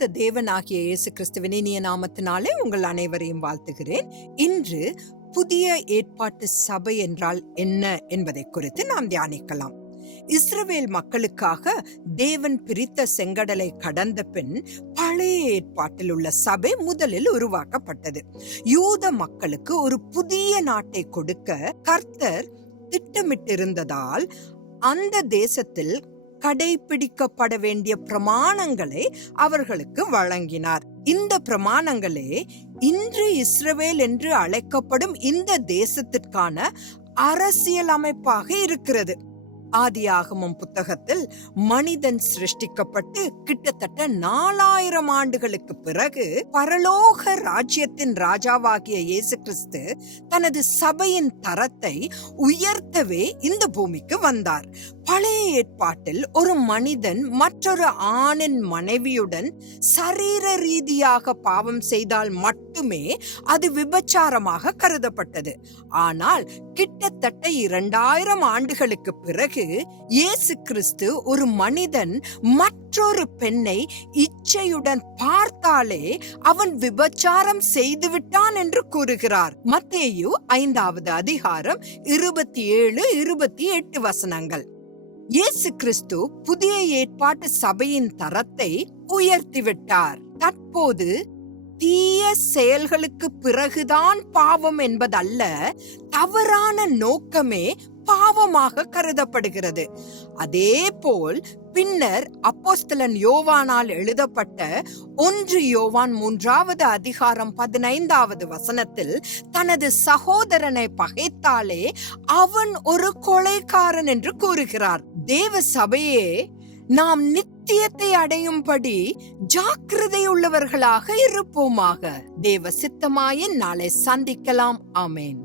பரிசுத்த தேவனாகிய இயேசு கிறிஸ்துவின் இனிய நாமத்தினாலே உங்கள் அனைவரையும் வாழ்த்துகிறேன். இன்று புதிய ஏற்பாட்டு சபை என்றால் என்ன என்பதை குறித்து நாம் தியானிக்கலாம். இஸ்ரவேல் மக்களுக்காக தேவன் பிரித்த செங்கடலை கடந்த பின் பழைய ஏற்பாட்டில் உள்ள சபை முதலில் உருவாக்கப்பட்டது. யூத மக்களுக்கு ஒரு புதிய நாட்டை கொடுக்க கர்த்தர் திட்டமிட்டிருந்ததால் அந்த தேசத்தில் கடைபிடிக்கப்பட வேண்டிய பிரமாணங்களை அவர்களுக்கு வழங்கினார். இந்த பிரமாணங்களே இன்று இஸ்ரவேல் என்று அழைக்கப்படும் இந்த தேசத்திற்கான அரசியல் அமைப்பாக இருக்கிறது. ஆதியாகமம் புத்தகத்தில் மனிதன் சிருஷ்டிக்கப்பட்டு கிட்டத்தட்ட 4000 ஆண்டுகளுக்கு பிறகு பரலோக ராஜ்யத்தின் ராஜாவாகிய இயேசு கிறிஸ்து தனது சபையின் தரத்தை உயர்த்தவே இந்த பூமிக்கு வந்தார். பழைய ஏற்பாட்டில் ஒரு மனிதன் மற்றொரு ஆணின் மனைவியுடன் சரீர ரீதியாக பாவம் செய்தால் மட்டுமே அது விபச்சாரமாக கருதப்பட்டது. ஆனால் கிட்டத்தட்ட 2000 ஆண்டுகளுக்கு பிறகு இயேசு கிறிஸ்து ஒரு மனிதன் மற்றொரு பெண்ணை இச்சையுடன் பார்த்தாலே அவன் விபச்சாரம் செய்துவிட்டான் என்று கூறுகிறார். மத்தேயு 5வது அதிகாரம் 27-28 வசனங்கள். இயேசு கிறிஸ்து புதிய ஏற்பாட்டு சபையின் தரத்தை உயர்த்திவிட்டார். தற்போது தீய செயல்களுக்கு பிறகுதான் பாவம் என்பதல்ல, தவறான நோக்கமே பாவமாக கருதப்படுகிறது. அதே போல் பின்னர் அப்போஸ்தலன் யோவானால் எழுதப்பட்ட 1 யோவான் 3வது அதிகாரம் 15வது வசனத்தில் தனது சகோதரனை பகைத்தாலே அவன் ஒரு கொலைகாரன் என்று கூறுகிறார். தேவ சபையே, நாம் நித்தியத்தை அடையும்படி ஜாக்கிரதை உள்ளவர்களாக இருப்போமாக. தேவ சித்தமாயின் நாளை சந்திக்கலாம். ஆமேன்.